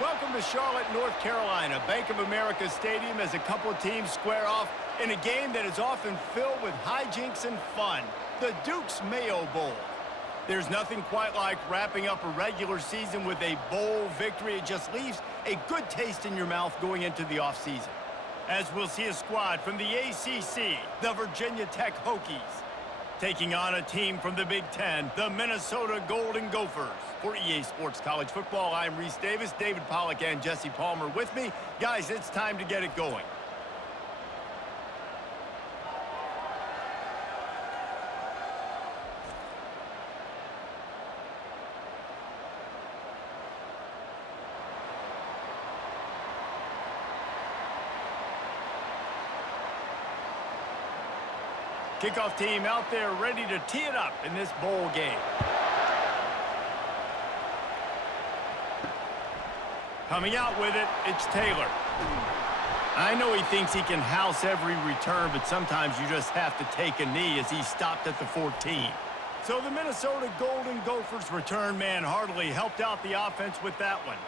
Welcome to Charlotte, North Carolina. Bank of America Stadium as a couple of teams square off in a game that is often filled with hijinks and fun. The Duke's MAYO Bowl. There's nothing quite like wrapping up a regular season with a bowl victory. It just leaves a good taste in your mouth going into the offseason. As we'll see a squad from the ACC, the Virginia Tech Hokies, taking on a team from the Big Ten, the Minnesota Golden Gophers. For EA Sports College Football, I'm Reese Davis, David Pollack, and Jesse Palmer with me. Guys, it's time to get it going. Kickoff team out there ready to tee it up in this bowl game. Coming out with it, it's Taylor. I know he thinks he can house every return, but sometimes you just have to take a knee as he stopped at the 14. So the Minnesota Golden Gophers return man hardly helped out the offense with that one.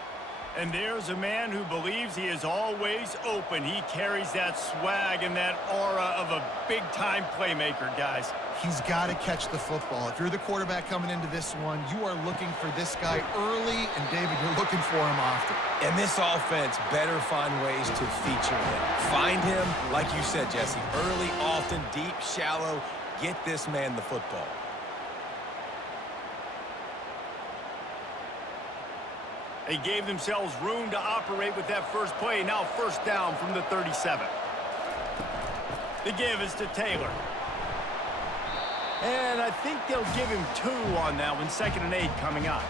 And there's a man who believes he is always open. He carries that swag and that aura of a big-time playmaker, guys. He's got to catch the football. If you're the quarterback coming into this one, you are looking for this guy early, and David, you're looking for him often. And this offense better find ways to feature him. Find him, like you said, Jesse, early, often, deep, shallow. Get this man the football. They gave themselves room to operate with that first play. Now first down from the 37. The give is to Taylor. And I think they'll give him 2 on that one. 2nd and 8 coming up.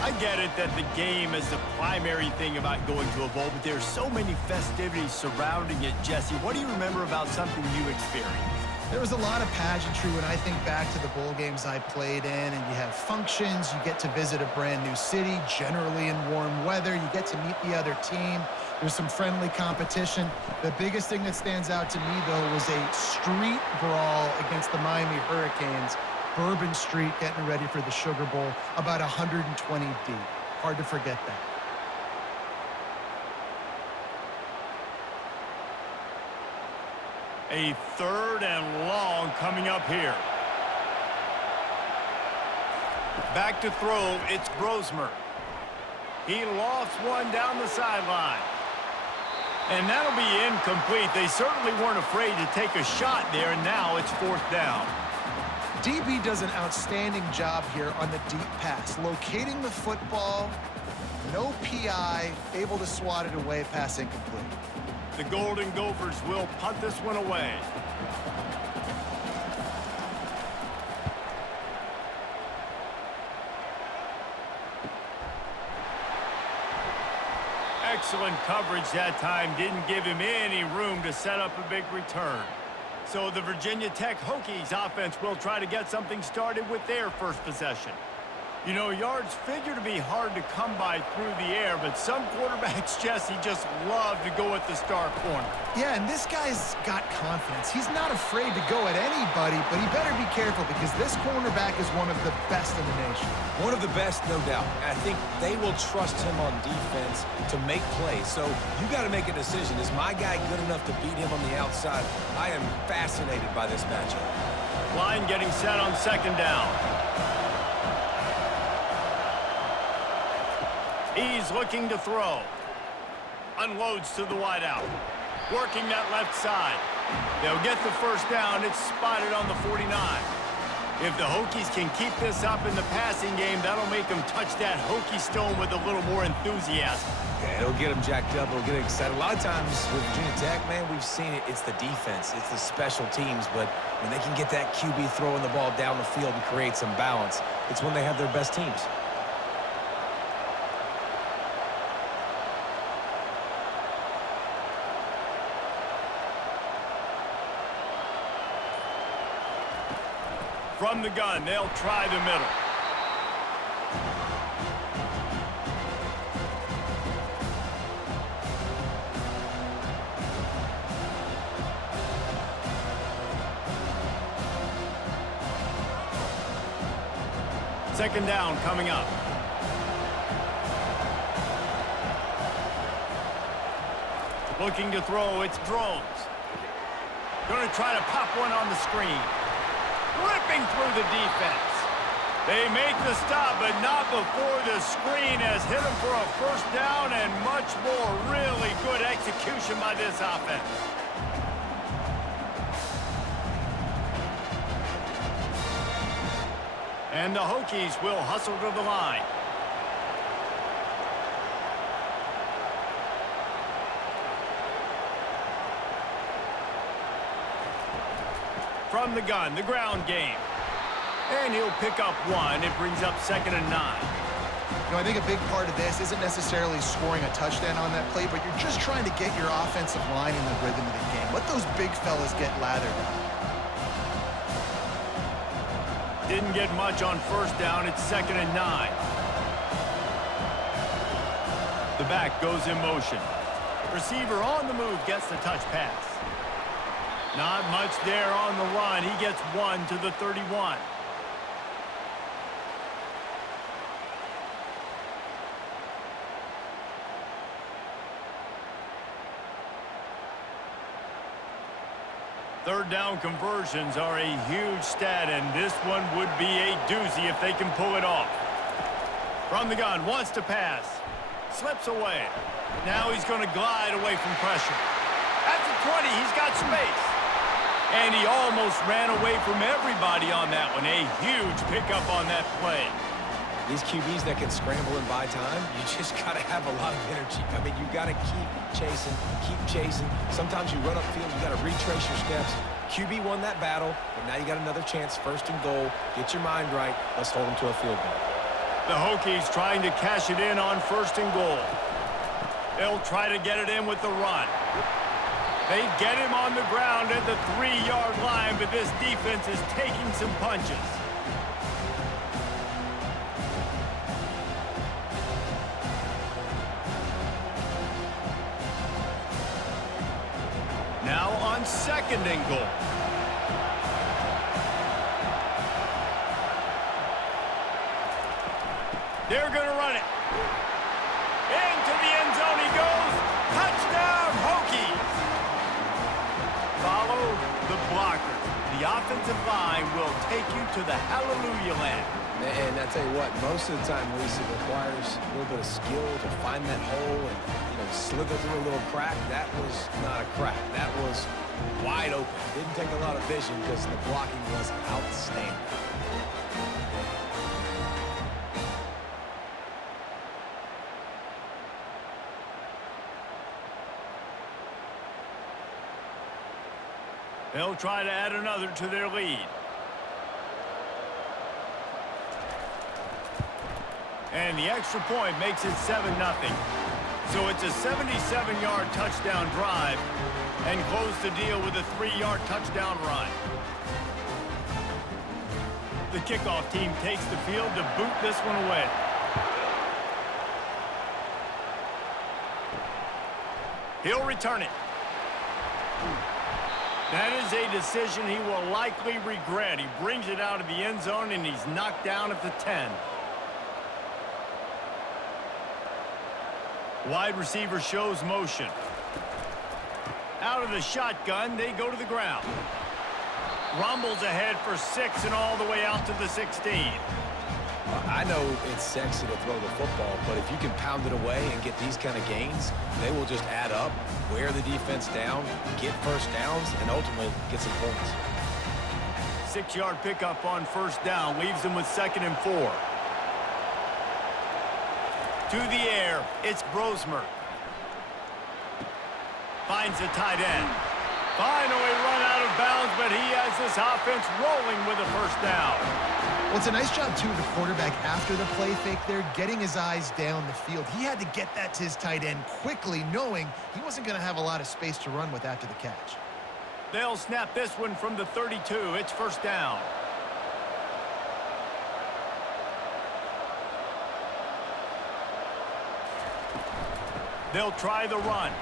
I get it that the game is the primary thing about going to a bowl, but there's so many festivities surrounding it. Jesse, what do you remember about something you experienced? There was a lot of pageantry when I think back to the bowl games I played in, and you have functions, you get to visit a brand new city, generally in warm weather, you get to meet the other team, there's some friendly competition. The biggest thing that stands out to me, though, was a street brawl against the Miami Hurricanes, Bourbon Street getting ready for the Sugar Bowl, about 120 deep. Hard to forget that. A 3rd and long coming up here. Back to throw, it's Brosmer. He lofts one down the sideline. And that'll be incomplete. They certainly weren't afraid to take a shot there, and now it's 4th down. DB does an outstanding job here on the deep pass, locating the football, no PI, able to swat it away, pass incomplete. The Golden Gophers will punt this one away. Excellent coverage that time. Didn't give him any room to set up a big return. So the Virginia Tech Hokies offense will try to get something started with their first possession. You know, yards figure to be hard to come by through the air, but some quarterbacks, Jesse, just love to go at the star corner. Yeah, and this guy's got confidence. He's not afraid to go at anybody, but he better be careful because this cornerback is one of the best in the nation. One of the best, no doubt. I think they will trust him on defense to make plays. So you got to make a decision. Is my guy good enough to beat him on the outside? I am fascinated by this matchup. Line getting set on 2nd down. He's looking to throw. Unloads to the wideout. Working that left side. They'll get the first down. It's spotted on the 49. If the Hokies can keep this up in the passing game, that'll make them touch that Hokie stone with a little more enthusiasm. Yeah, it'll get them jacked up. It'll get excited. A lot of times with Virginia Tech, man, we've seen it. It's the defense. It's the special teams. But when they can get that QB throwing the ball down the field and create some balance, it's when they have their best teams. From the gun, they'll try the middle. Second down coming up. Looking to throw, it's drones. Going to try to pop one on the screen. Ripping through the defense. They make the stop, but not before the screen has hit them for a first down and much more. Really good execution by this offense. And the Hokies will hustle to the line. From the gun, the ground game. And he'll pick up one. It brings up 2nd and 9. You know, I think a big part of this isn't necessarily scoring a touchdown on that play, but you're just trying to get your offensive line in the rhythm of the game. Let those big fellas get lathered up. Didn't get much on first down. It's 2nd and 9. The back goes in motion. Receiver on the move gets the touch pass. Not much there on the run. He gets one to the 31. Third down conversions are a huge stat, and this one would be a doozy if they can pull it off. From the gun, wants to pass. Slips away. Now he's going to glide away from pressure. At the 20, he's got space. And he almost ran away from everybody on that one. A huge pickup on that play. These QBs that can scramble and buy time, you just got to have a lot of energy. I mean, you got to keep chasing, keep chasing. Sometimes you run upfield, you got to retrace your steps. QB won that battle, but now you got another chance, 1st and goal. Get your mind right. Let's hold them to a field goal. The Hokies trying to cash it in on 1st and goal. They'll try to get it in with the run. They get him on the ground at the 3-yard line, but this defense is taking some punches. Now on 2nd and goal. They're going to run it. Into the end zone he goes. Touchdown, Hokies. Follow the blocker. The offensive line will take you to the hallelujah land. And I tell you what, most of the time, Reese, it requires a little bit of skill to find that hole and, slither through a little crack. That was not a crack. That was wide open. Didn't take a lot of vision because the blocking was outstanding. They'll try to add another to their lead. And the extra point makes it 7-0. So it's a 77-yard touchdown drive and close the deal with a 3-yard touchdown run. The kickoff team takes the field to boot this one away. He'll return it. That is a decision he will likely regret. He brings it out of the end zone, and he's knocked down at the 10. Wide receiver shows motion. Out of the shotgun, they go to the ground. Rumbles ahead for 6 and all the way out to the 16. I know it's sexy to throw the football, but if you can pound it away and get these kind of gains, they will just add up, wear the defense down, get first downs, and ultimately get some points. 6-yard pickup on first down leaves them with 2nd and 4. To the air, it's Brosmer. Finds the tight end. Finally run out of bounds, but he has this offense rolling with a first down. Well, it's a nice job, too, of the quarterback after the play fake there, getting his eyes down the field. He had to get that to his tight end quickly, knowing he wasn't going to have a lot of space to run with after the catch. They'll snap this one from the 32. It's first down. They'll try the run.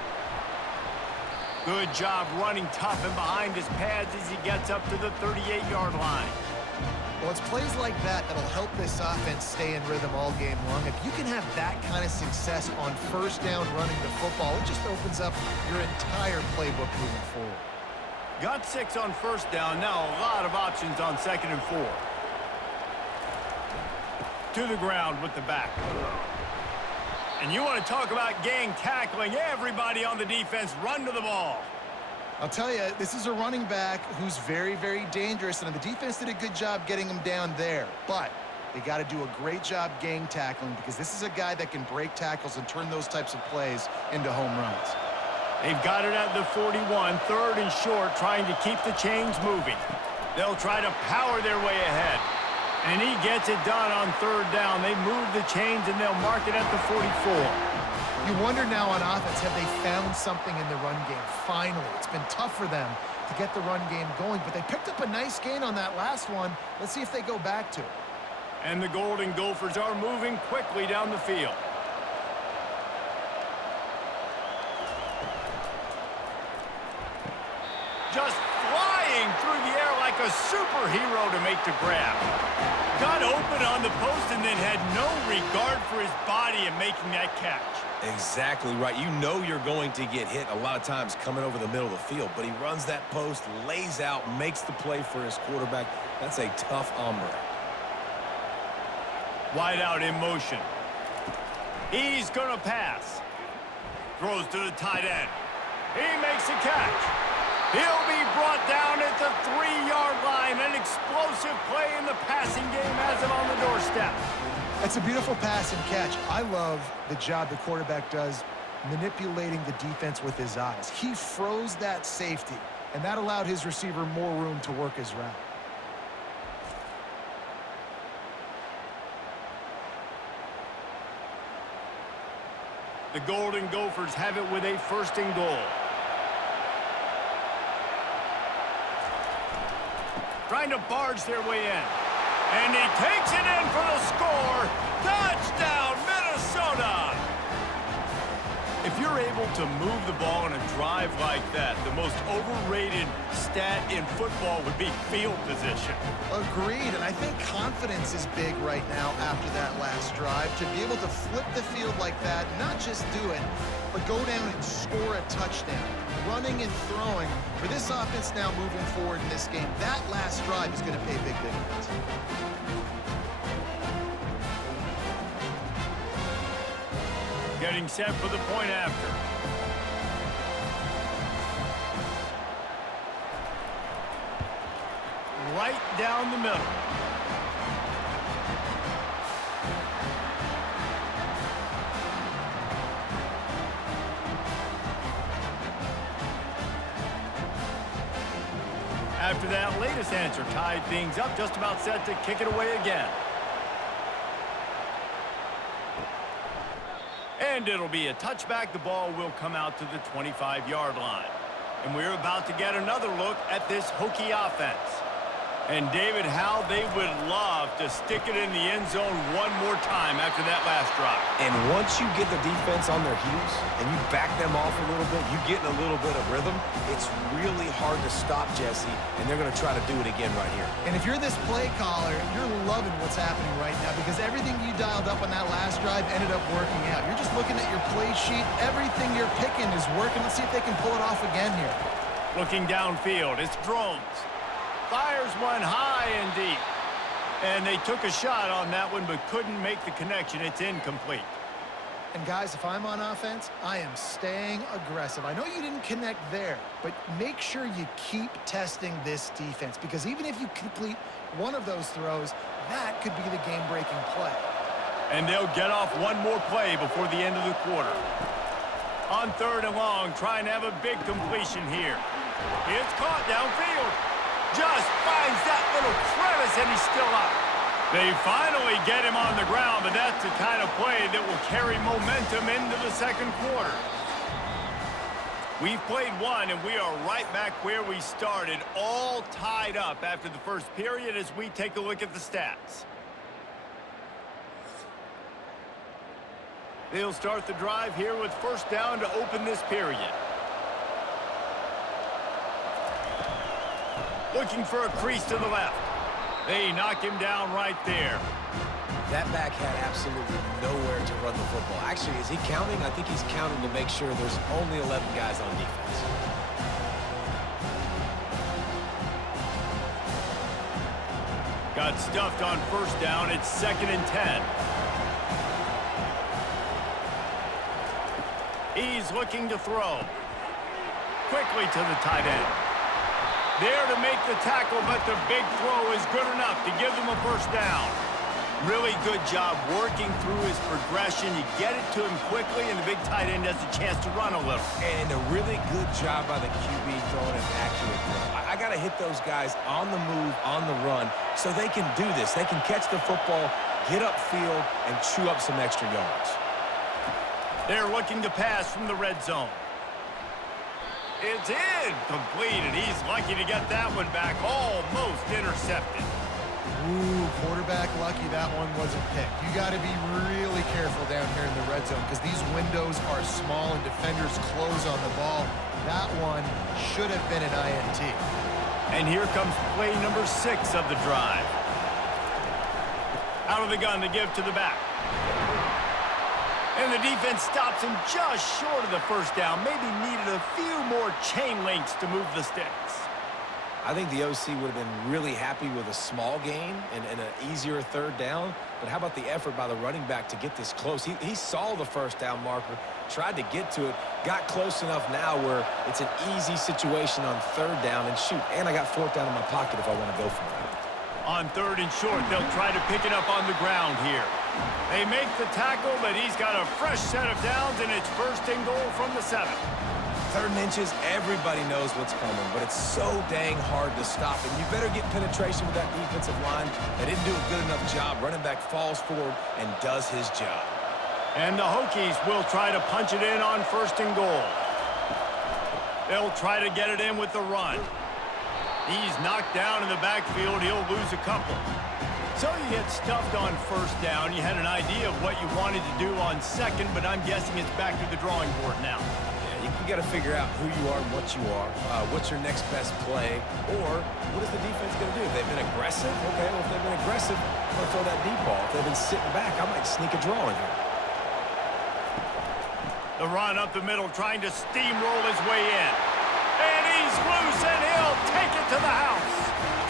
Good job running tough and behind his pads as he gets up to the 38-yard line. Well, it's plays like that that'll help this offense stay in rhythm all game long. If you can have that kind of success on first down running the football, it just opens up your entire playbook moving forward. Got 6 on first down. Now a lot of options on 2nd and 4. To the ground with the back. And you want to talk about gang tackling. Everybody on the defense run to the ball. I'll tell you, this is a running back who's very, very dangerous, and the defense did a good job getting him down there. But they got to do a great job gang tackling because this is a guy that can break tackles and turn those types of plays into home runs. They've got it at the 41, 3rd and short, trying to keep the chains moving. They'll try to power their way ahead. And he gets it done on 3rd down. They move the chains, and they'll mark it at the 44. You wonder now on offense, have they found something in the run game? Finally, it's been tough for them to get the run game going, but they picked up a nice gain on that last one. Let's see if they go back to it. And the Golden Gophers are moving quickly down the field. Just flying through the air like a superhero to make the grab. Got open on the post and then had no regard for his body in making that catch. Exactly right. You know you're going to get hit a lot of times coming over the middle of the field, but he runs that post, lays out, makes the play for his quarterback. That's a tough hombre. Wide out in motion. He's going to pass. Throws to the tight end. He makes a catch. He'll be brought down at the 3-yard line. An explosive play in the passing game has him on the doorstep. It's a beautiful pass and catch. I love the job the quarterback does manipulating the defense with his eyes. He froze that safety, and that allowed his receiver more room to work his route. The Golden Gophers have it with a 1st and goal. Trying to barge their way in. And he takes it in for the score. Touchdown, Minnesota! If you're able to move the ball in a drive like that, the most overrated stat in football would be field position. Agreed, and I think confidence is big right now after that last drive. To be able to flip the field like that, not just do it, but go down and score a touchdown. Running and throwing. For this offense now moving forward in this game, that last drive is going to pay big dividends. Getting set for the point after. Right down the middle. After that latest answer tied things up, just about set to kick it away again. And it'll be a touchback. The ball will come out to the 25-yard line. And we're about to get another look at this Hokie offense. And David, how they would love to stick it in the end zone one more time after that last drive. And once you get the defense on their heels and you back them off a little bit, you get in a little bit of rhythm, it's really hard to stop Jesse, and they're going to try to do it again right here. And if you're this play caller, you're loving what's happening right now because everything you dialed up on that last drive ended up working out. You're just looking at your play sheet. Everything you're picking is working. Let's see if they can pull it off again here. Looking downfield, it's Drones. Fires one high and deep. And they took a shot on that one but couldn't make the connection. It's incomplete. And guys, if I'm on offense, I am staying aggressive. I know you didn't connect there, but make sure you keep testing this defense because even if you complete one of those throws, that could be the game-breaking play. And they'll get off one more play before the end of the quarter. On 3rd and long, trying to have a big completion here. It's caught downfield. Just finds that little crevice, and he's still up. They finally get him on the ground, but that's the kind of play that will carry momentum into the 2nd quarter. We've played one, and we are right back where we started, all tied up after the first period as we take a look at the stats. They'll start the drive here with 1st down to open this period. Looking for a crease to the left. They knock him down right there. That back had absolutely nowhere to run the football. Actually, is he counting? I think he's counting to make sure there's only 11 guys on defense. Got stuffed on first down. It's 2nd and 10. He's looking to throw. Quickly to the tight end. There to make the tackle, but the big throw is good enough to give them a first down. Really good job working through his progression. You get it to him quickly, and the big tight end has a chance to run a little. And a really good job by the QB throwing an accurate throw. I got to hit those guys on the move, on the run, so they can do this. They can catch the football, get upfield, and chew up some extra yards. They're looking to pass from the red zone. It's incomplete, and he's lucky to get that one back. Almost intercepted. Ooh, quarterback lucky that one wasn't picked. You got to be really careful down here in the red zone because these windows are small and defenders close on the ball. That one should have been an INT. And here comes play number 6 of the drive. Out of the gun to give to the back. And the defense stops him just short of the first down. Maybe needed a few more chain links to move the sticks. I think the OC would have been really happy with a small gain and an easier third down. But how about the effort by the running back to get this close? He saw the first down marker, tried to get to it, got close enough now where it's an easy situation on third down. And shoot, and I got fourth down in my pocket if I want to go for it. On 3rd and short, they'll try to pick it up on the ground here. They make the tackle, but he's got a fresh set of downs, and it's 1st and goal from the 7. 3rd and inches, everybody knows what's coming, but it's so dang hard to stop. And you better get penetration with that defensive line. They didn't do a good enough job. Running back falls forward and does his job. And the Hokies will try to punch it in on 1st and goal. They'll try to get it in with the run. He's knocked down in the backfield. He'll lose a couple. So you get stuffed on 1st down. You had an idea of what you wanted to do on 2nd, but I'm guessing it's back to the drawing board now. You got to figure out who you are and what you are. What's your next best play? Or what is the defense going to do? If they've been aggressive, okay, well, if they've been aggressive, I'm going to throw that deep ball. If they've been sitting back, I might sneak a draw in here. The run up the middle, trying to steamroll his way in. And he's loose, and he'll take it to the house.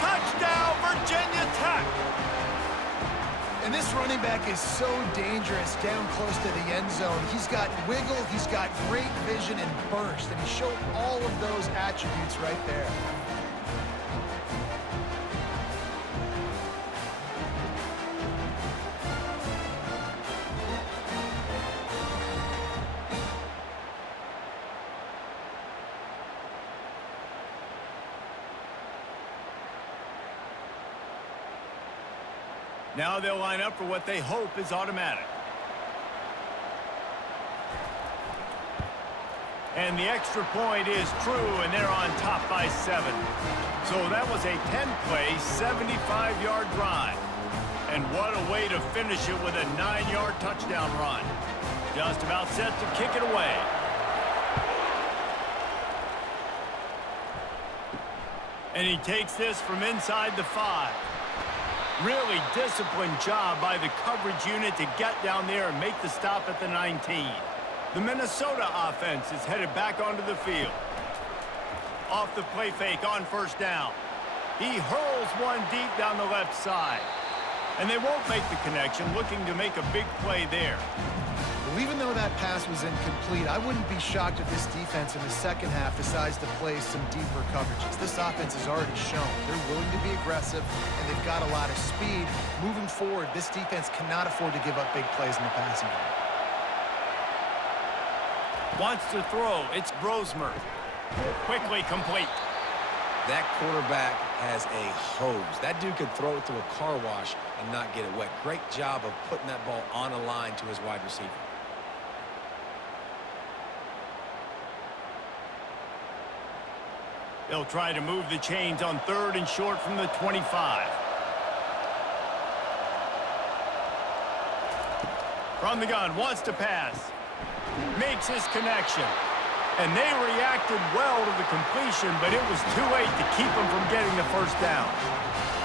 Touchdown, Virginia Tech. And this running back is so dangerous down close to the end zone. He's got wiggle, he's got great vision and burst, and he showed all of those attributes right there. Now they'll line up for what they hope is automatic. And the extra point is true, and they're on top by 7. So that was a 10-play, 75-yard drive. And what a way to finish it with a 9-yard touchdown run. Just about set to kick it away. And he takes this from inside the 5. Really disciplined job by the coverage unit to get down there and make the stop at the 19. The Minnesota offense is headed back onto the field. Off the play fake on 1st down. He hurls one deep down the left side. And they won't make the connection, looking to make a big play there. Well, even though that pass was incomplete, I wouldn't be shocked if this defense in the second half decides to play some deeper coverages. This offense has already shown they're willing to be aggressive, and they've got a lot of speed. Moving forward, this defense cannot afford to give up big plays in the passing game. Wants to throw. It's Brosmer. Quickly complete. That quarterback has a hose. That dude could throw it through a car wash and not get it wet. Great job of putting that ball on a line to his wide receiver. They'll try to move the chains on 3rd and short from the 25. From the gun, wants to pass. Makes his connection. And they reacted well to the completion, but it was too late to keep them from getting the first down.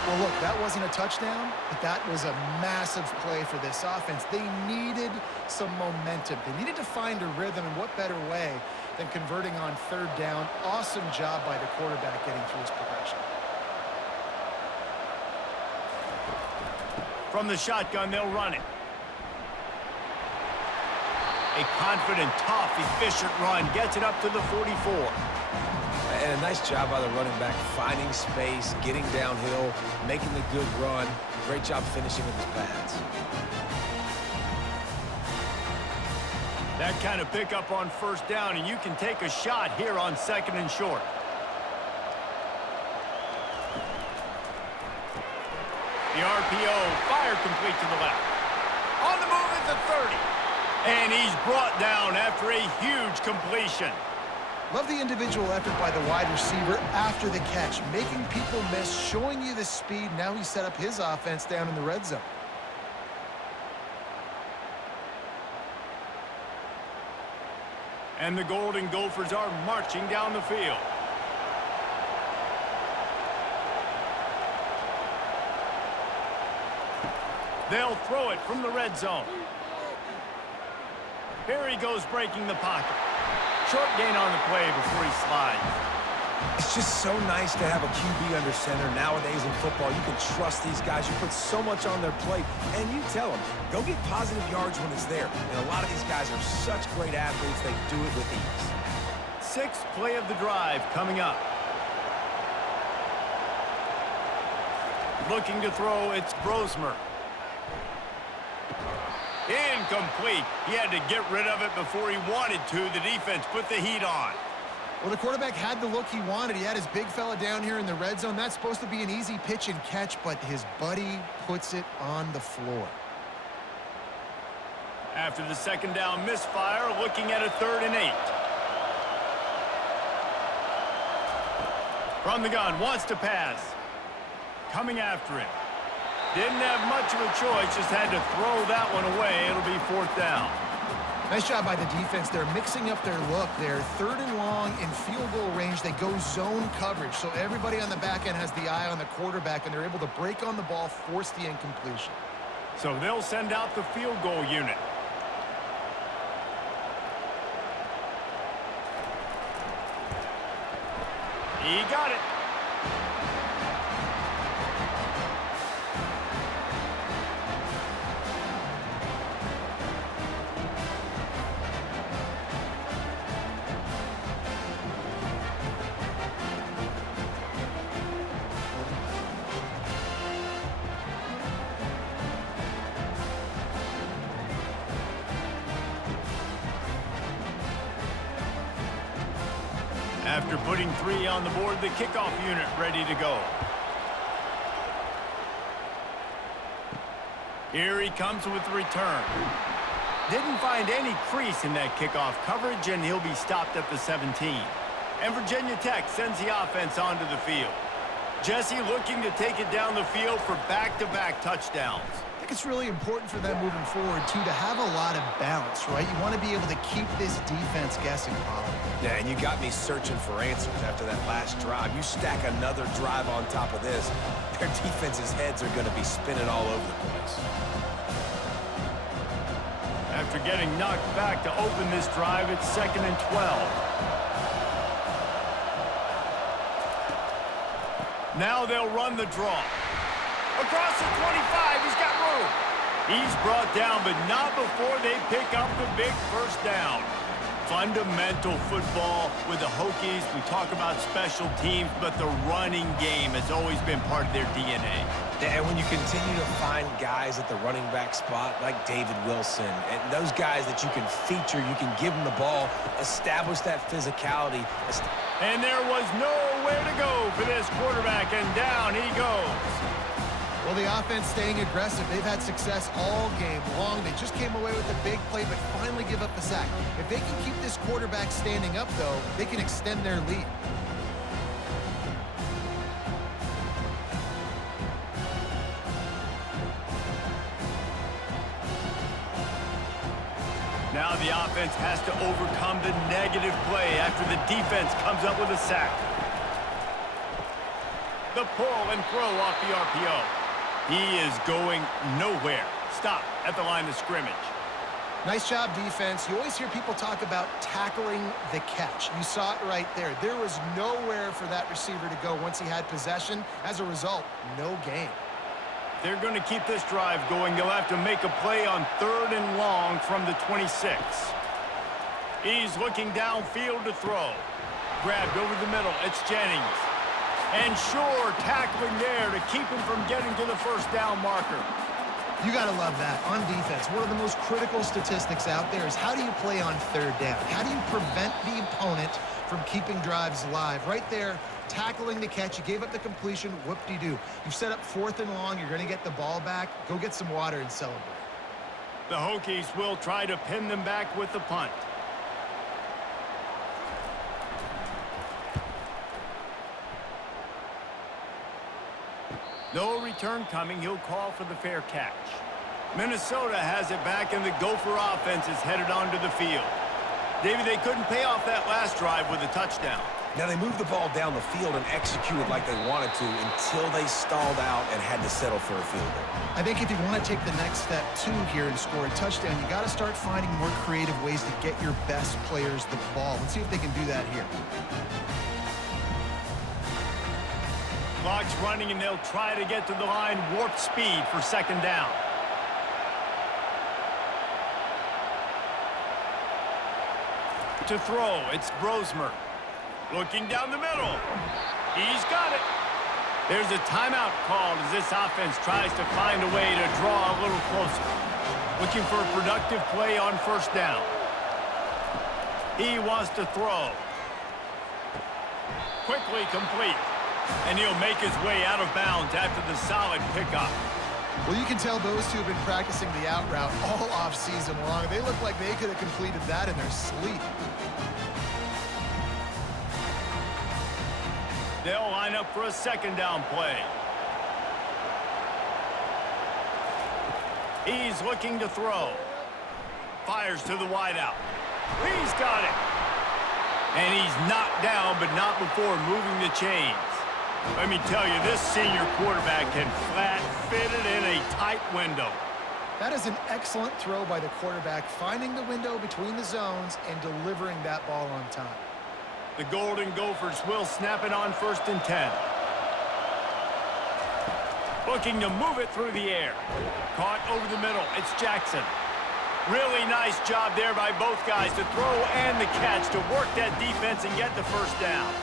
Well, look, that wasn't a touchdown, but that was a massive play for this offense. They needed some momentum. They needed to find a rhythm, and what better way than converting on third down. Awesome job by the quarterback getting through his progression. From the shotgun, they'll run it. A confident, tough, efficient run gets it up to the 44. And a nice job by the running back, finding space, getting downhill, making the good run. Great job finishing with his pads. That kind of pickup on first down, and you can take a shot here on 2nd and short. The RPO, fire complete to the left. On the move at the 30. And he's brought down after a huge completion. Love the individual effort by the wide receiver after the catch, making people miss, showing you the speed. Now he set up his offense down in the red zone. And the Golden Gophers are marching down the field. They'll throw it from the red zone. Here he goes breaking the pocket. Short gain on the play before he slides. It's just so nice to have a QB under center. Nowadays in football, you can trust these guys. You put so much on their plate, and you tell them, go get positive yards when it's there. And a lot of these guys are such great athletes, they do it with ease. 6th play of the drive coming up. Looking to throw, it's Brosmer. Incomplete. He had to get rid of it before he wanted to. The defense put the heat on. Well, the quarterback had the look he wanted. He had his big fella down here in the red zone. That's supposed to be an easy pitch and catch, but his buddy puts it on the floor. After the 2nd down misfire, looking at a 3rd and 8. From the gun, wants to pass. Coming after him. Didn't have much of a choice, just had to throw that one away. It'll be 4th down. Nice job by the defense. They're mixing up their look. They're 3rd and long in field goal range. They go zone coverage, so everybody on the back end has the eye on the quarterback, and they're able to break on the ball, force the incompletion. So they'll send out the field goal unit. He got it. After putting 3 on the board, the kickoff unit ready to go. Here he comes with the return. Didn't find any crease in that kickoff coverage, and he'll be stopped at the 17. And Virginia Tech sends the offense onto the field. Jesse looking to take it down the field for back-to-back touchdowns. I think it's really important for them moving forward, too, to have a lot of balance, right? You want to be able to keep this defense guessing, Paul. Yeah, and you got me searching for answers after that last drive. You stack another drive on top of this, their defense's heads are going to be spinning all over the place. After getting knocked back to open this drive, it's 2nd and 12. Now they'll run the draw. Across the 25, he's got room. He's brought down, but not before they pick up the big first down. Fundamental football with the Hokies. We talk about special teams, but the running game has always been part of their DNA. And when you continue to find guys at the running back spot like David Wilson, and those guys that you can feature, you can give them the ball, establish that physicality. And there was nowhere to go for this quarterback, and down he goes. Well, the offense staying aggressive. They've had success all game long. They just came away with a big play, but finally give up the sack. If they can keep this quarterback standing up, though, they can extend their lead. Now the offense has to overcome the negative play after the defense comes up with a sack. The pull and throw off the RPO. He is going nowhere. Stop at the line of scrimmage. Nice job, defense. You always hear people talk about tackling the catch. You saw it right there. There was nowhere for that receiver to go once he had possession. As a result, no gain. They're going to keep this drive going. They'll have to make a play on 3rd and long from the 26. He's looking downfield to throw. Grabbed over the middle. It's Jennings. And sure, tackling there to keep him from getting to the first down marker. You got to love that. On defense, one of the most critical statistics out there is how do you play on 3rd down? How do you prevent the opponent from keeping drives alive? Right there, tackling the catch. You gave up the completion. Whoop-de-doo. You've set up 4th and long. You're going to get the ball back. Go get some water and celebrate. The Hokies will try to pin them back with the punt. No return coming. He'll call for the fair catch. Minnesota has it back, and the Gopher offense is headed onto the field. Davey, they couldn't pay off that last drive with a touchdown. Now, they moved the ball down the field and executed like they wanted to until they stalled out and had to settle for a field goal. I think if you want to take the next step, too, here and score a touchdown, you got to start finding more creative ways to get your best players the ball. Let's see if they can do that here. Clock's running, and they'll try to get to the line warp speed for 2nd down. To throw, it's Brosmer. Looking down the middle. He's got it. There's a timeout called as this offense tries to find a way to draw a little closer. Looking for a productive play on 1st down. He wants to throw. Quickly complete. And he'll make his way out of bounds after the solid pickup. Well, you can tell those two have been practicing the out route all off-season long. They look like they could have completed that in their sleep. They'll line up for a 2nd down play. He's looking to throw. Fires to the wideout. He's got it. And he's knocked down, but not before moving the chains. Let me tell you, this senior quarterback can flat fit it in a tight window. That is an excellent throw by the quarterback, finding the window between the zones and delivering that ball on time. The Golden Gophers will snap it on 1st and 10. Looking to move it through the air. Caught over the middle. It's Jackson. Really nice job there by both guys to throw and the catch to work that defense and get the 1st down.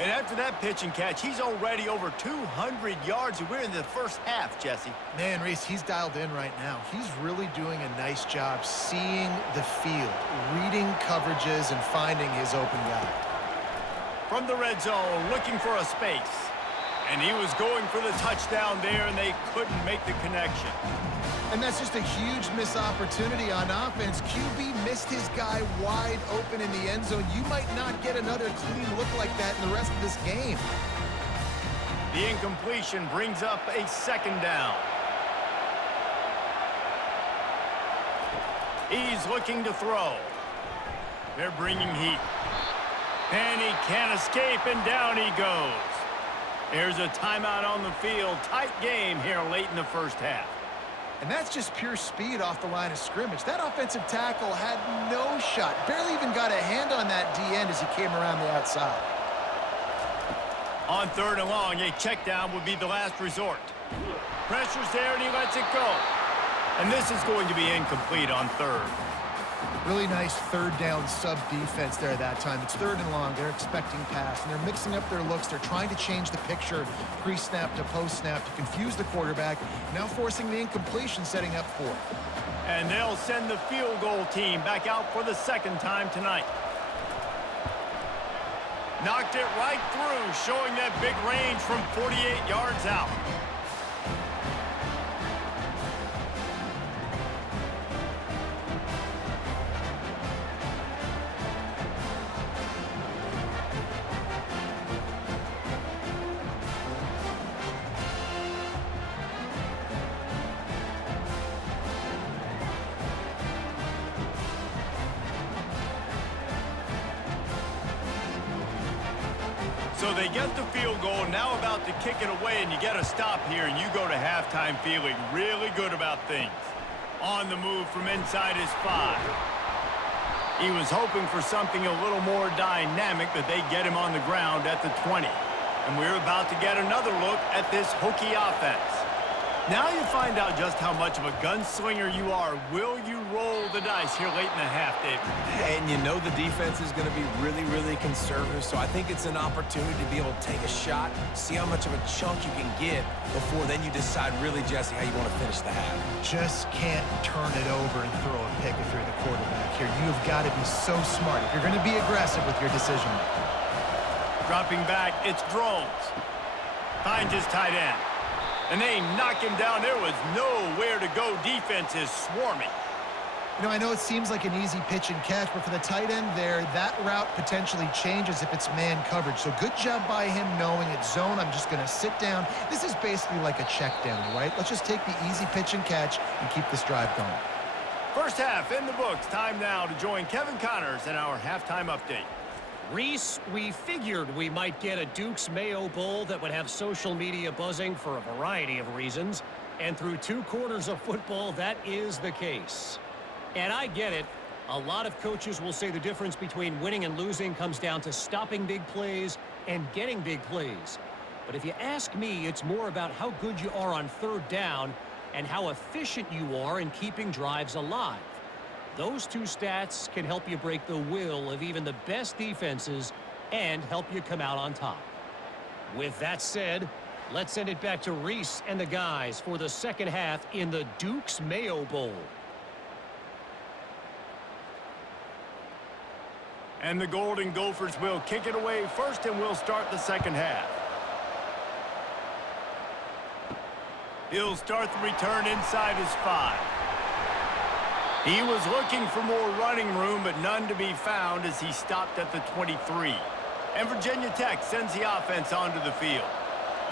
And after that pitch and catch, he's already over 200 yards, and we're in the 1st half, Jesse. Man, Reese, he's dialed in right now. He's really doing a nice job seeing the field, reading coverages, and finding his open guy. From the red zone, looking for a space. And he was going for the touchdown there, and they couldn't make the connection. And that's just a huge missed opportunity on offense. QB missed his guy wide open in the end zone. You might not get another clean look like that in the rest of this game. The incompletion brings up a 2nd down. He's looking to throw. They're bringing heat. And he can't escape, and down he goes. There's a timeout on the field. Tight game here late in the 1st half. And that's just pure speed off the line of scrimmage. That offensive tackle had no shot. Barely even got a hand on that D-end as he came around the outside. On 3rd and long, a check down would be the last resort. Pressure's there, and he lets it go. And this is going to be incomplete on 3rd. Really nice 3rd down sub defense there that time. It's 3rd and long. They're expecting pass, and they're mixing up their looks. They're trying to change the picture pre-snap to post-snap to confuse the quarterback, now forcing the incompletion, setting up 4th. And they'll send the field goal team back out for the 2nd time tonight. Knocked it right through, showing that big range from 48 yards out. So they get the field goal, now about to kick it away, and you get a stop here, and you go to halftime feeling really good about things. On the move from inside his 5. He was hoping for something a little more dynamic, but they get him on the ground at the 20. And we're about to get another look at this Hokie offense. Now you find out just how much of a gunslinger you are. Will you roll the dice here late in the half, David? And you know the defense is going to be really, really conservative, so I think it's an opportunity to be able to take a shot, see how much of a chunk you can get before then you decide really, Jesse, how you want to finish the half. Just can't turn it over and throw a pick if you're the quarterback here. You've got to be so smart if you're going to be aggressive with your decision-making. Dropping back, it's Drones. Finds his tight end. And they knock him down. There was nowhere to go. Defense is swarming. You know, I know it seems like an easy pitch and catch, but for the tight end there, that route potentially changes if it's man coverage. So good job by him knowing it's zone. I'm just going to sit down. This is basically like a check down, right? Let's just take the easy pitch and catch and keep this drive going. First half in the books. Time now to join Kevin Connors in our halftime update. Reese, we figured we might get a Duke's Mayo Bowl that would have social media buzzing for a variety of reasons. And through 2 quarters of football, that is the case. And I get it. A lot of coaches will say the difference between winning and losing comes down to stopping big plays and getting big plays. But if you ask me, it's more about how good you are on 3rd down and how efficient you are in keeping drives alive. Those 2 stats can help you break the will of even the best defenses and help you come out on top. With that said, let's send it back to Reese and the guys for the second half in the Duke's Mayo Bowl. And the Golden Gophers will kick it away first, and we'll start the second half. He'll start the return inside his 5. He was looking for more running room, but none to be found as he stopped at the 23. And Virginia Tech sends the offense onto the field.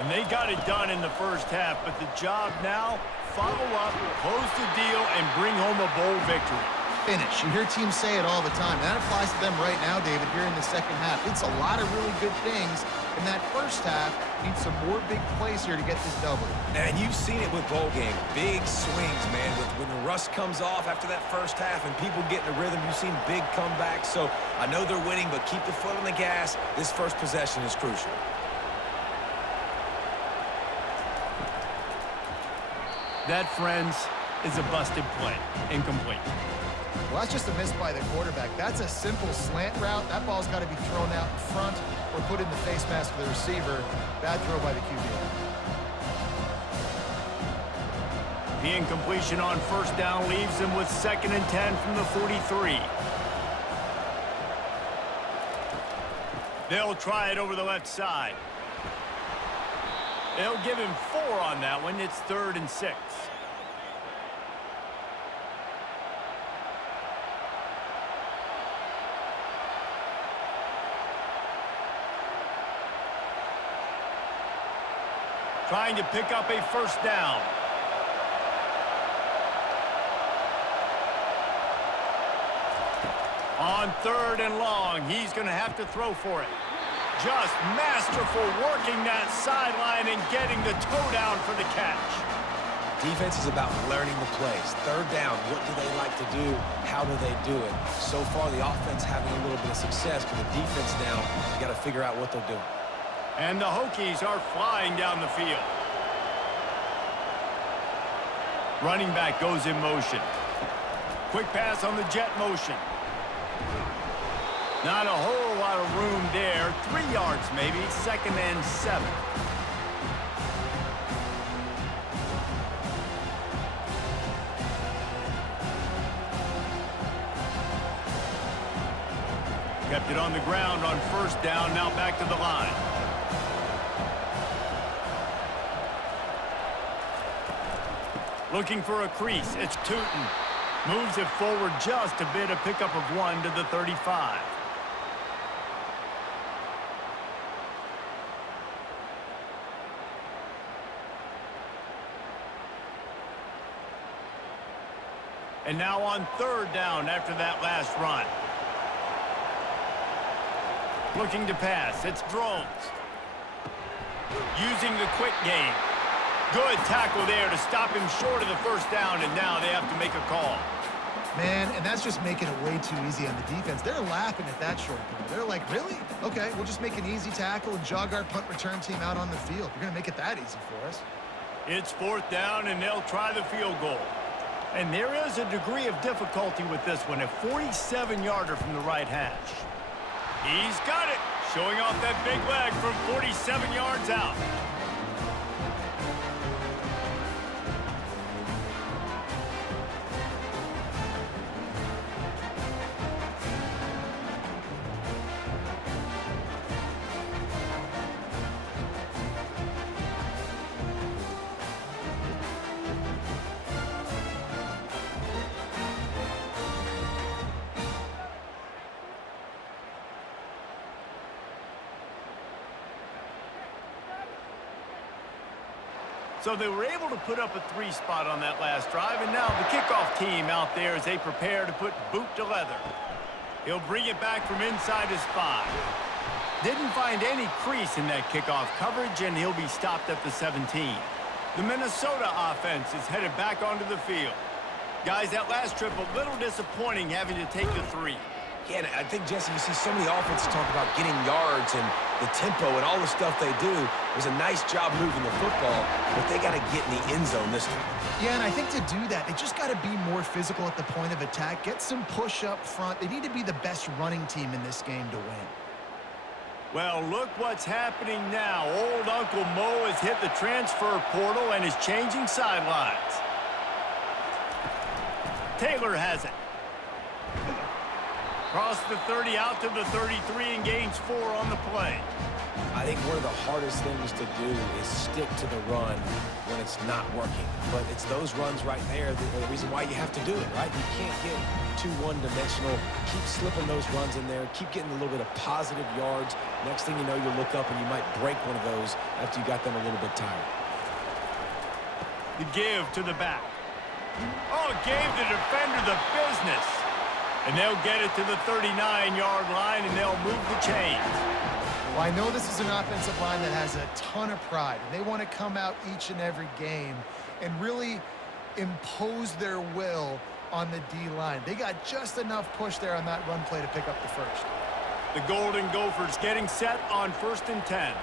And they got it done in the first half, but the job now, follow up, close the deal, and bring home a bowl victory. Finish. You hear teams say it all the time. That applies to them right now, David, here in the second half. It's a lot of really good things in that first half. Need some more big plays here to get this double. And you've seen it with bowl games. Big swings, man. When the rust comes off after that first half and people get in a rhythm, you've seen big comebacks. So I know they're winning, but keep the foot on the gas. This first possession is crucial. That, friends, is a busted play. Incomplete. Well, that's just a miss by the quarterback. That's a simple slant route. That ball's got to be thrown out in front or put in the face mask of the receiver. Bad throw by the QB. The incompletion on first down leaves him with 2nd and 10 from the 43. They'll try it over the left side. They'll give him 4 on that one. It's 3rd and 6. Trying to pick up a first down. On 3rd and long, he's going to have to throw for it. Just masterful working that sideline and getting the toe down for the catch. Defense is about learning the plays. 3rd down, what do they like to do? How do they do it? So far, the offense having a little bit of success, but the defense now, you got to figure out what they're doing. And the Hokies are flying down the field. Running back goes in motion. Quick pass on the jet motion. Not a whole lot of room there. 3 yards maybe. 2nd and 7. Kept it on the ground on first down. Now back to the line. Looking for a crease. It's Tootin. Moves it forward just a bit. A pickup of 1 to the 35. And now on 3rd down after that last run. Looking to pass. It's Drones. using the quick game. Good tackle there to stop him short of the first down, and now they have to make a call. Man, and that's just making it way too easy on the defense. They're laughing at that short game. They're like, really? Okay, we'll just make an easy tackle and jog our punt return team out on the field. You're going to make it that easy for us. It's 4th down, and they'll try the field goal. And there is a degree of difficulty with this one, a 47-yarder from the right hash. He's got it, showing off that big leg from 47 yards out. So they were able to put up a 3 spot on that last drive, and now the kickoff team out there as they prepare to put boot to leather. He'll bring it back from inside his 5. Didn't find any crease in that kickoff coverage, and he'll be stopped at the 17. The Minnesota offense is headed back onto the field. Guys, that last trip a little disappointing having to take the 3. Yeah, and I think, Jesse, you see so many offenses talk about getting yards and the tempo and all the stuff they do. It was a nice job moving the football, but they got to get in the end zone this time. Yeah, and I think to do that, they just got to be more physical at the point of attack, get some push up front. They need to be the best running team in this game to win. Well, look what's happening now. Old Uncle Mo has hit the transfer portal and is changing sidelines. Taylor has it. Across the 30, out to the 33, and gains 4 on the play. I think one of the hardest things to do is stick to the run when it's not working. But it's those runs right there that are the reason why you have to do it, right? You can't get too one-dimensional. Keep slipping those runs in there. Keep getting a little bit of positive yards. Next thing you know, you look up and you might break one of those after you got them a little bit tired. The give to the back. Oh, gave the defender the business. And they'll get it to the 39-yard line, and they'll move the chains. Well, I know this is an offensive line that has a ton of pride, and they want to come out each and every game and really impose their will on the D-line. They got just enough push there on that run play to pick up the first. The Golden Gophers getting set on 1st and 10.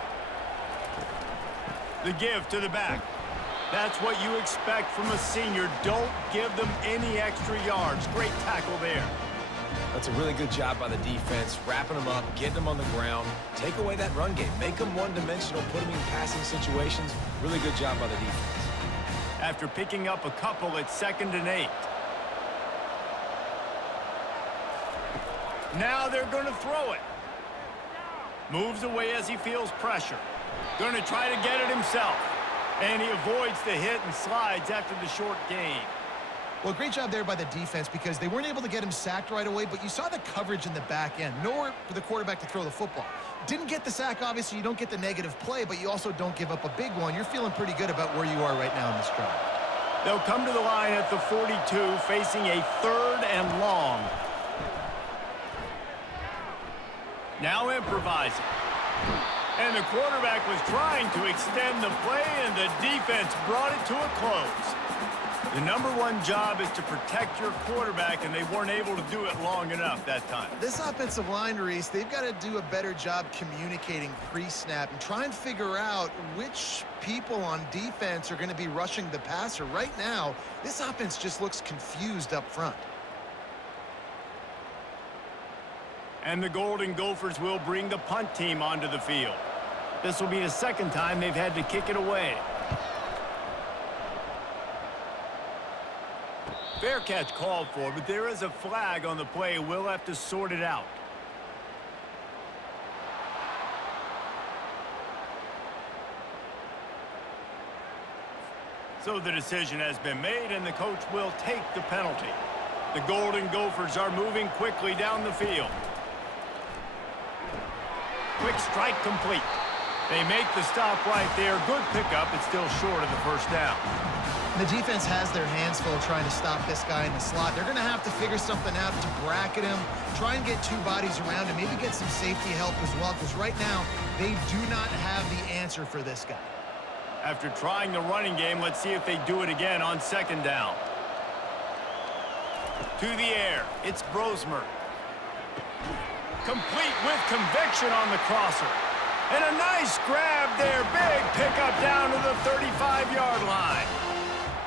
The give to the back. That's what you expect from a senior. Don't give them any extra yards. Great tackle there. That's a really good job by the defense, wrapping them up, getting them on the ground, take away that run game, make them one-dimensional, put them in passing situations. Really good job by the defense. After picking up a couple at 2nd and 8. Now they're going to throw it. Moves away as he feels pressure. Going to try to get it himself. And he avoids the hit and slides after the short gain. Well, great job there by the defense because they weren't able to get him sacked right away, but you saw the coverage in the back end. Nowhere for the quarterback to throw the football. Didn't get the sack, obviously. You don't get the negative play, but you also don't give up a big one. You're feeling pretty good about where you are right now in this drive. They'll come to the line at the 42, facing a 3rd and long. Now improvising. And the quarterback was trying to extend the play, and the defense brought it to a close. The #1 job is to protect your quarterback, and they weren't able to do it long enough that time. This offensive line, Reese, they've got to do a better job communicating pre-snap and try and figure out which people on defense are going to be rushing the passer. Right now, this offense just looks confused up front. And the Golden Gophers will bring the punt team onto the field. This will be the 2nd time they've had to kick it away. Fair catch called for, but there is a flag on the play. We'll have to sort it out. So the decision has been made, and the coach will take the penalty. The Golden Gophers are moving quickly down the field. Quick strike complete. They make the stop right there. Good pickup. It's still short of the first down. The defense has their hands full trying to stop this guy in the slot. They're going to have to figure something out to bracket him, try and get two bodies around him, maybe get some safety help as well, because right now they do not have the answer for this guy. After trying the running game, let's see if they do it again on second down. To the air, it's Brosmer. Complete with conviction on the crosser. And a nice grab there. Big pickup down to the 35-yard line.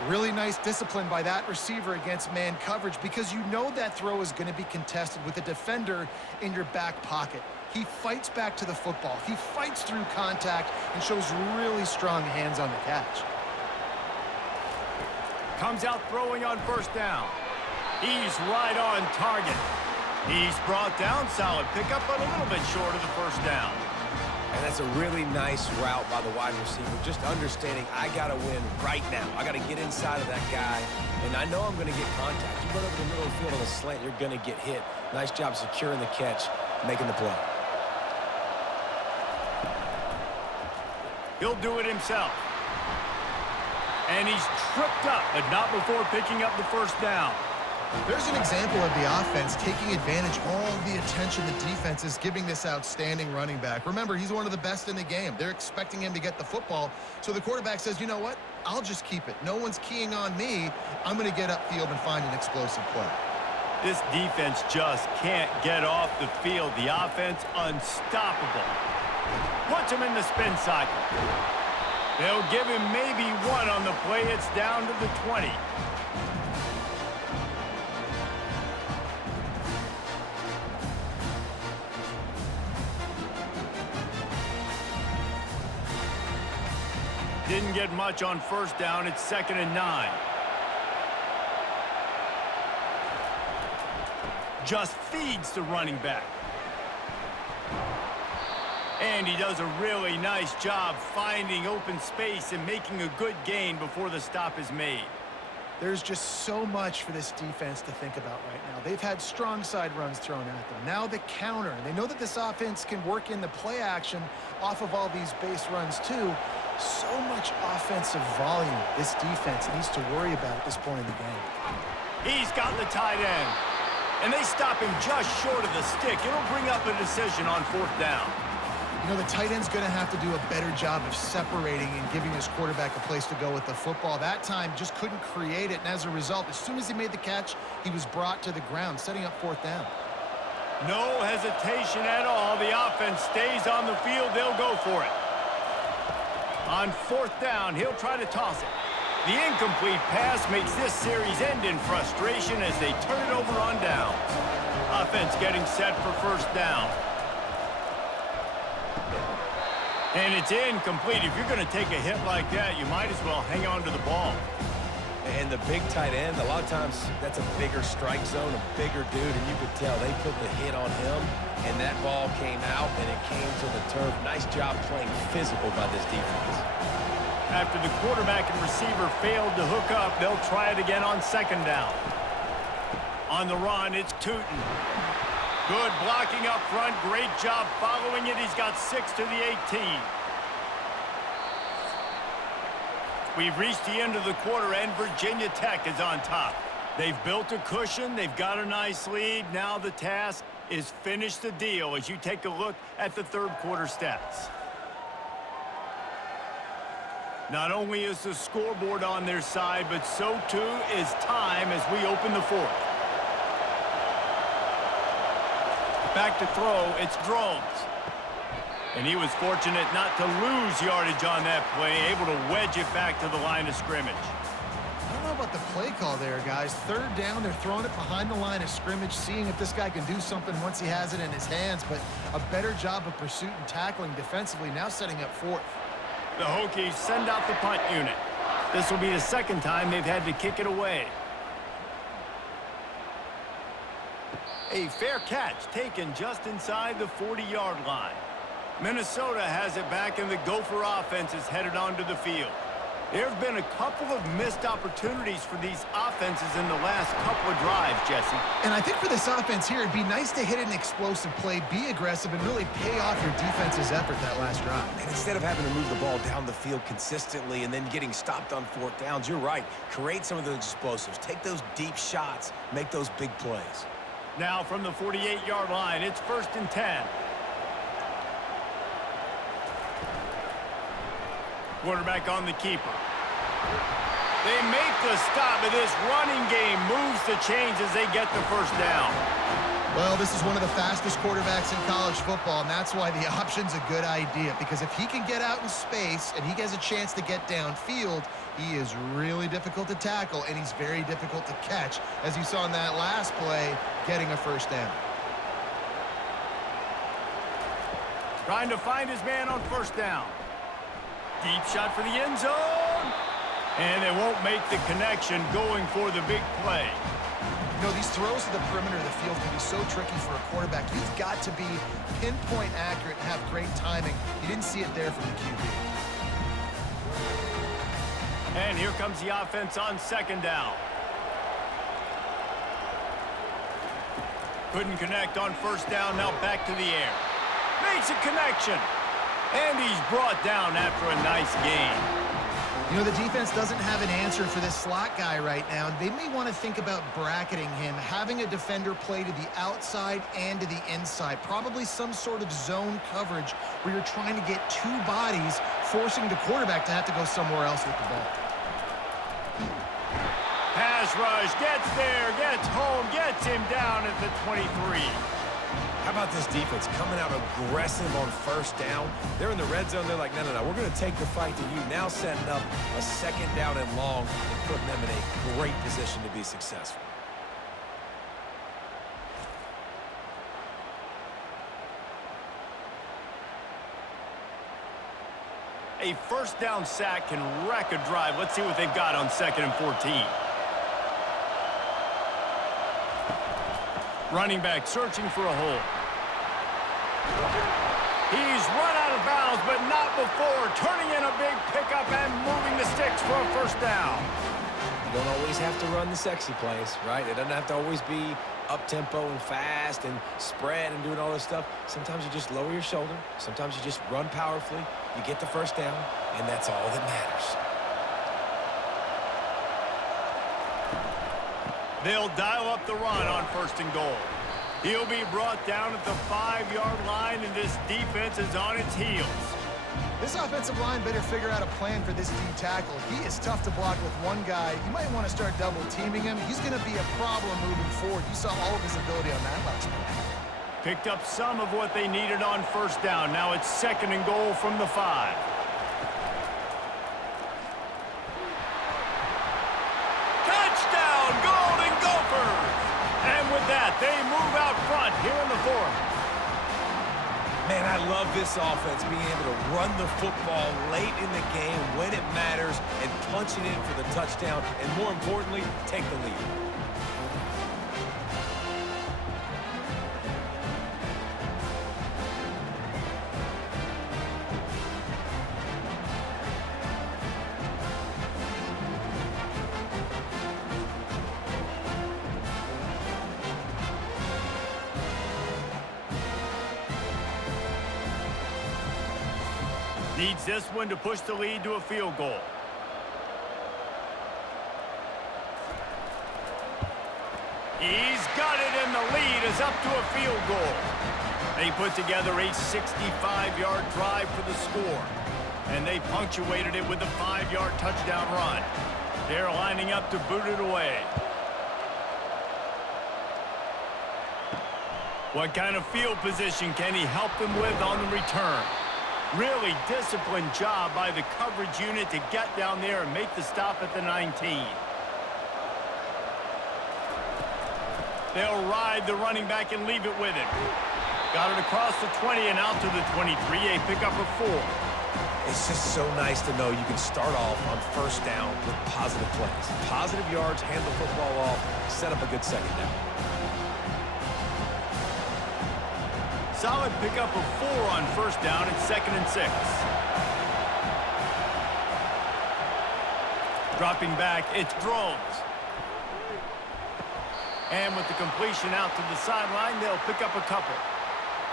Really nice discipline by that receiver against man coverage, because you know that throw is going to be contested with a defender in your back pocket. He fights back to the football. He fights through contact and shows really strong hands on the catch. Comes out throwing on first down. He's right on target. He's brought down. Solid pickup, but a little bit short of the first down. And that's a really nice route by the wide receiver. Just understanding I got to win right now. I got to get inside of that guy, and I know I'm going to get contact. You run over the middle of the field on a slant, you're going to get hit. Nice job securing the catch, making the play. He'll do it himself. And he's tripped up, but not before picking up the first down. There's an example of the offense taking advantage of all the attention the defense is giving this outstanding running back. Remember, he's one of the best in the game. They're expecting him to get the football, so the quarterback says, you know what? I'll just keep it. No one's keying on me. I'm going to get upfield and find an explosive play. This defense just can't get off the field. The offense unstoppable. Puts him in the spin cycle. They'll give him maybe one on the play. It's down to the 20. Didn't get much on first down. It's 2nd and 9. Just feeds the running back. And he does a really nice job finding open space and making a good gain before the stop is made. There's just so much for this defense to think about right now. They've had strong side runs thrown at them. Now the counter. And they know that this offense can work in the play action off of all these base runs too. So much offensive volume this defense needs to worry about at this point in the game. He's got the tight end. And they stop him just short of the stick. It'll bring up a decision on 4th down. You know, the tight end's going to have to do a better job of separating and giving his quarterback a place to go with the football. That time just couldn't create it, and as a result, as soon as he made the catch, he was brought to the ground, setting up 4th down. No hesitation at all. The offense stays on the field. They'll go for it. On 4th down, he'll try to toss it. The incomplete pass makes this series end in frustration as they turn it over on downs. Offense getting set for 1st down. And it's incomplete. If you're going to take a hit like that, you might as well hang on to the ball. And the big tight end, a lot of times that's a bigger strike zone, a bigger dude, and you could tell they put the hit on him, and that ball came out, and it came to the turf. Nice job playing physical by this defense. After the quarterback and receiver failed to hook up, they'll try it again on 2nd down. On the run, it's Tootin. Good blocking up front. Great job following it. He's got 6 to the 18. We've reached the end of the quarter, and Virginia Tech is on top. They've built a cushion. They've got a nice lead. Now the task is finish the deal as you take a look at the 3rd quarter stats. Not only is the scoreboard on their side, but so too is time as we open the 4th. Back to throw, it's Drones. And he was fortunate not to lose yardage on that play, able to wedge it back to the line of scrimmage. I don't know about the play call there, guys. 3rd down, they're throwing it behind the line of scrimmage, seeing if this guy can do something once he has it in his hands, but a better job of pursuit and tackling defensively, now setting up 4th. The Hokies send out the punt unit. This will be the 2nd time they've had to kick it away. A fair catch taken just inside the 40-yard line. Minnesota has it back, and the Gopher offense is headed onto the field. There have been a couple of missed opportunities for these offenses in the last couple of drives, Jesse. And I think for this offense here, it'd be nice to hit an explosive play, be aggressive, and really pay off your defense's effort that last drive. And instead of having to move the ball down the field consistently and then getting stopped on fourth downs, you're right. Create some of those explosives. Take those deep shots. Make those big plays. Now from the 48-yard line, it's 1st and 10. Quarterback on the keeper. They make the stop, and this running game moves the chains as they get the first down. Well, this is one of the fastest quarterbacks in college football, and that's why the option's a good idea, because if he can get out in space and he has a chance to get downfield, he is really difficult to tackle, and he's very difficult to catch, as you saw in that last play, getting a first down. Trying to find his man on first down. Deep shot for the end zone. And they won't make the connection going for the big play. You know, these throws to the perimeter of the field can be so tricky for a quarterback. You've got to be pinpoint accurate and have great timing. You didn't see it there from the QB. And here comes the offense on 2nd down. Couldn't connect on 1st down. Now back to the air. Makes a connection. And he's brought down after a nice gain. You know, the defense doesn't have an answer for this slot guy right now. They may want to think about bracketing him, having a defender play to the outside and to the inside. Probably some sort of zone coverage where you're trying to get two bodies, forcing the quarterback to have to go somewhere else with the ball. Pass rush, gets there, gets home, gets him down at the 23. How about this defense coming out aggressive on 1st down? They're in the red zone. They're like, no, we're going to take the fight to you. Now setting up a 2nd down and long and putting them in a great position to be successful. A 1st down sack can wreck a drive. Let's see what they've got on 2nd and 14. Running back searching for a hole. He's run out of bounds, but not before. Turning in a big pickup and moving the sticks for a 1st down. You don't always have to run the sexy plays, right? It doesn't have to always be up-tempo and fast and spread and doing all this stuff. Sometimes you just lower your shoulder. Sometimes you just run powerfully. You get the 1st down, and that's all that matters. They'll dial up the run on 1st and goal. He'll be brought down at the 5-yard line, and this defense is on its heels. This offensive line better figure out a plan for this D tackle. He is tough to block with one guy. You might want to start double-teaming him. He's going to be a problem moving forward. You saw all of his ability on that last play. Picked up some of what they needed on 1st down. Now it's 2nd and goal from the 5. Touchdown, Golden Gophers! And with that, they move out front here in the 4th. Man, I love this offense, being able to run the football late in the game when it matters and punch it in for the touchdown, and more importantly, take the lead. Needs this one to push the lead to a field goal. He's got it, and the lead is up to a field goal. They put together a 65-yard drive for the score, and they punctuated it with a 5-yard touchdown run. They're lining up to boot it away. What kind of field position can he help them with on the return? Really disciplined job by the coverage unit to get down there and make the stop at the 19. They'll ride the running back and leave it with him. Got it across the 20 and out to the 23, a pickup of 4. It's just so nice to know you can start off on 1st down with positive plays. Positive yards, hand the football off, set up a good 2nd down. Solid pickup of 4 on 1st down. It's 2nd and 6. Dropping back, it's Drones. And with the completion out to the sideline, they'll pick up a couple.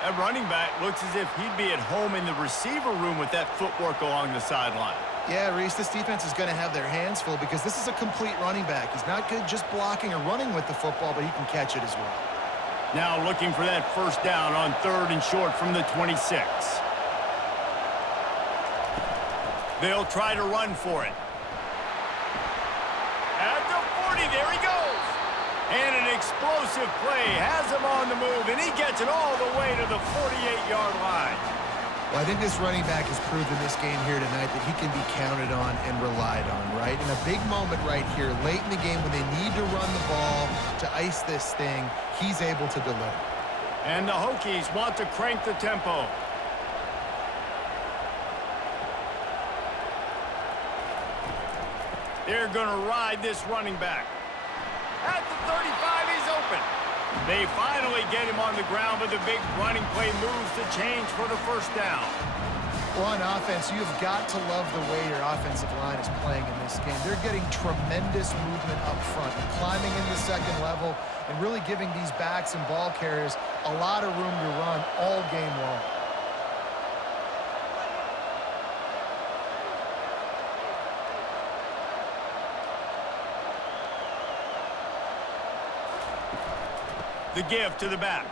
That running back looks as if he'd be at home in the receiver room with that footwork along the sideline. Yeah, Reese, this defense is going to have their hands full because this is a complete running back. He's not good just blocking or running with the football, but he can catch it as well. Now looking for that first down on 3rd and short from the 26. They'll try to run for it. At the 40, there he goes. And an explosive play has him on the move, and he gets it all the way to the 48-yard line. Well, I think this running back has proved in this game here tonight that he can be counted on and relied on, right? In a big moment right here, late in the game when they need to run the ball to ice this thing, he's able to deliver. And the Hokies want to crank the tempo. They're going to ride this running back. At the 35, he's open. They finally get him on the ground, but the big running play moves the change for the first down. Well, on offense, you've got to love the way your offensive line is playing in this game. They're getting tremendous movement up front, climbing in the second level, and really giving these backs and ball carriers a lot of room to run all game long. The give to the back.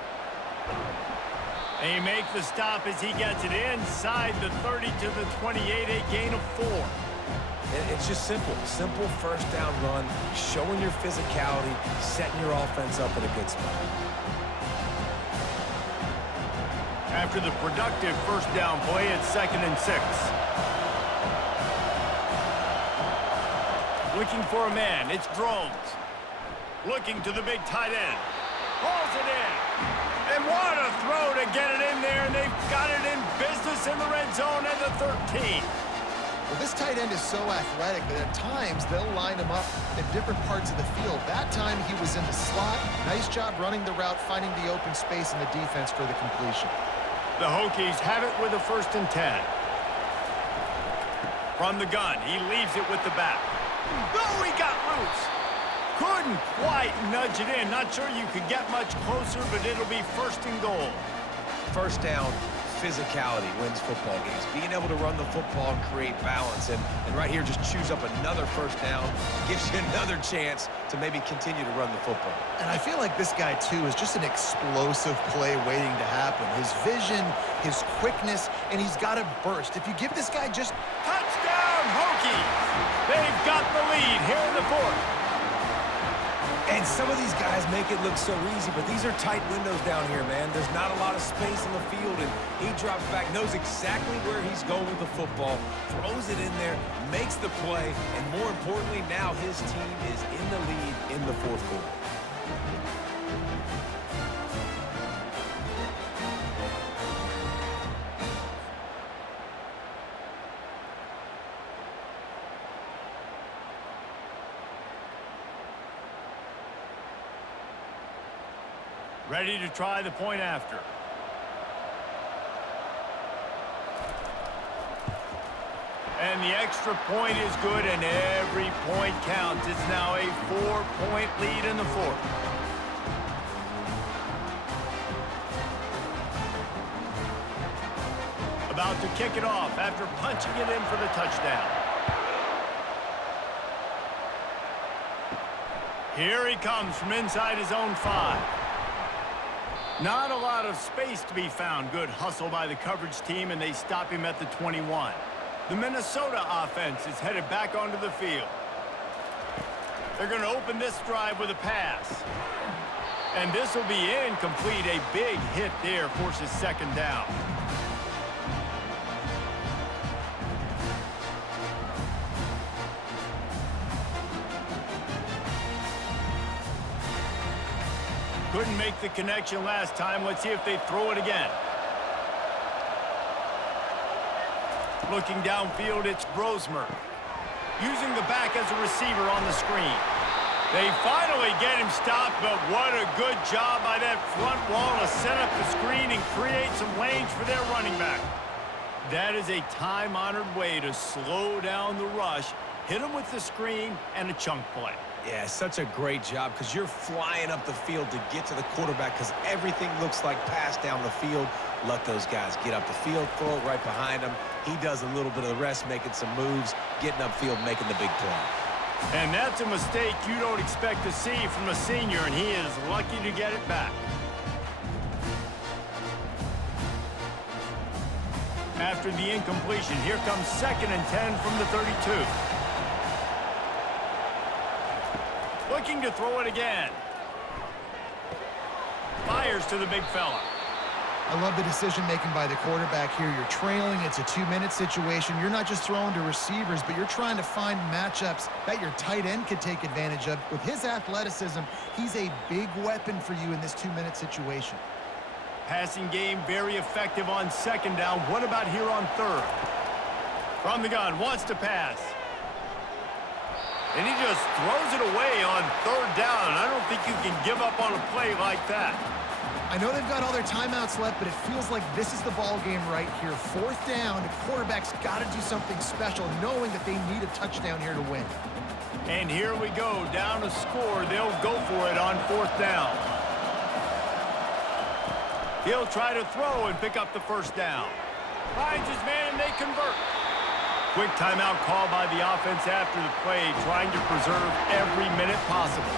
They make the stop as he gets it inside the 30 to the 28, a gain of 4. It's just simple. Simple first down run, showing your physicality, setting your offense up in a good spot. After the productive first down play, it's 2nd and 6. Looking for a man, it's Drones. Looking to the big tight end. Hauls it in. And what a throw to get it in there, and they've got it in business in the red zone at the 13. Well, this tight end is so athletic that at times they'll line him up in different parts of the field. That time he was in the slot. Nice job running the route, finding the open space in the defense for the completion. The Hokies have it with a 1st and 10. From the gun, he leaves it with the back. Oh, he got loose. Couldn't quite nudge it in. Not sure you could get much closer, but it'll be 1st and goal. First down, physicality wins football games. Being able to run the football and create balance. And right here, just choose up another first down. Gives you another chance to maybe continue to run the football. And I feel like this guy, too, is just an explosive play waiting to happen. His vision, his quickness, and he's got a burst. If you give this guy just... Touchdown, Hokies! They've got the lead here in the 4th. And some of these guys make it look so easy, but these are tight windows down here, man. There's not a lot of space on the field, and he drops back, knows exactly where he's going with the football, throws it in there, makes the play, and more importantly, now his team is in the lead in the 4th quarter. Ready to try the point after. And the extra point is good, and every point counts. It's now a 4-point lead in the 4th. About to kick it off after punching it in for the touchdown. Here he comes from inside his own 5. Not a lot of space to be found. Good hustle by the coverage team, and they stop him at the 21. The Minnesota offense is headed back onto the field. They're going to open this drive with a pass. And this will be incomplete. A big hit there forces 2nd down. Couldn't make the connection last time. Let's see if they throw it again. Looking downfield, it's Brosmer. Using the back as a receiver on the screen. They finally get him stopped, but what a good job by that front wall to set up the screen and create some lanes for their running back. That is a time-honored way to slow down the rush hit him with the screen and a chunk play. Yeah, such a great job because you're flying up the field to get to the quarterback because everything looks like pass down the field. Let those guys get up the field, throw it right behind him. He does a little bit of the rest, making some moves, getting upfield, making the big play. And that's a mistake you don't expect to see from a senior, and he is lucky to get it back. After the incompletion, here comes 2nd and 10 from the 32. Looking to throw it again. Fires to the big fella. I love the decision-making by the quarterback here. You're trailing. It's a 2-minute situation. You're not just throwing to receivers, but you're trying to find matchups that your tight end could take advantage of. With his athleticism, he's a big weapon for you in this 2-minute situation. Passing game very effective on 2nd down. What about here on 3rd? From the gun, wants to pass. And he just throws it away on 3rd down. I don't think you can give up on a play like that. I know they've got all their timeouts left, but it feels like this is the ball game right here. 4th down, the quarterback's got to do something special, knowing that they need a touchdown here to win. And here we go, down to score. They'll go for it on 4th down. He'll try to throw and pick up the 1st down. Finds his man, and they convert. Quick timeout call by the offense after the play, trying to preserve every minute possible.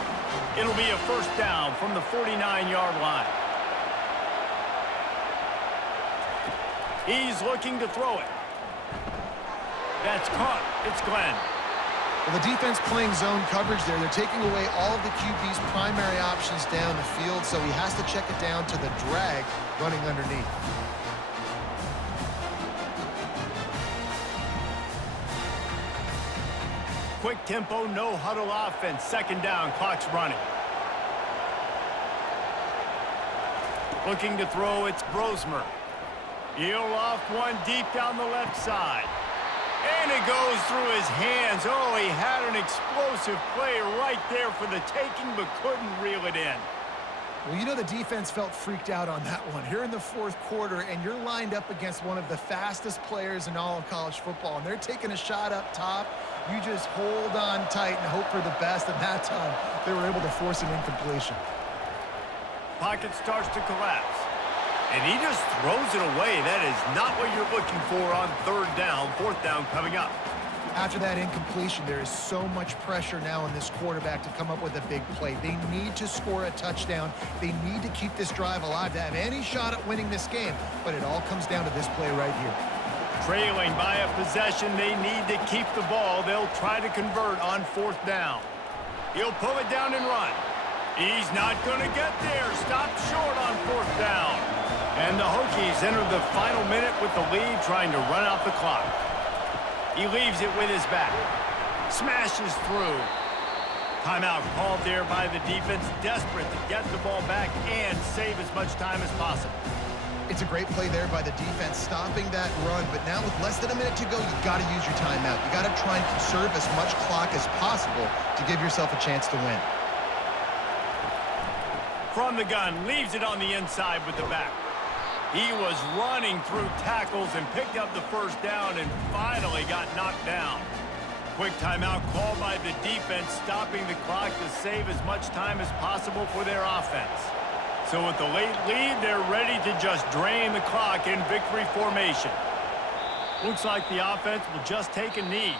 It'll be a 1st down from the 49-yard line. He's looking to throw it. That's caught. It's Glenn. Well, the defense playing zone coverage there. They're taking away all of the QB's primary options down the field, so he has to check it down to the drag running underneath. Quick tempo, no huddle offense. 2nd down, clock's running. Looking to throw, it's Brosmer. He'll loft one deep down the left side. And it goes through his hands. Oh, he had an explosive play right there for the taking, but couldn't reel it in. Well, you know the defense felt freaked out on that one. You're in the 4th quarter, and you're lined up against one of the fastest players in all of college football, and they're taking a shot up top. You just hold on tight and hope for the best, and that time they were able to force an incompletion. Pocket starts to collapse. And he just throws it away. That is not what you're looking for on 3rd down. 4th down coming up. After that incompletion, there is so much pressure now on this quarterback to come up with a big play. They need to score a touchdown. They need to keep this drive alive to have any shot at winning this game. But it all comes down to this play right here. Trailing by a possession, they need to keep the ball. They'll try to convert on 4th down. He'll pull it down and run. He's not going to get there. Stopped short on 4th down. And the Hokies enter the final minute with the lead, trying to run out the clock. He leaves it with his back. Smashes through. Timeout called there by the defense, desperate to get the ball back and save as much time as possible. It's a great play there by the defense, stopping that run. But now with less than a minute to go, you got to use your timeout. You got to try and conserve as much clock as possible to give yourself a chance to win. From the gun, leaves it on the inside with the back. He was running through tackles and picked up the 1st down and finally got knocked down. Quick timeout called by the defense, stopping the clock to save as much time as possible for their offense. So with the late lead, they're ready to just drain the clock in victory formation. Looks like the offense will just take a knee.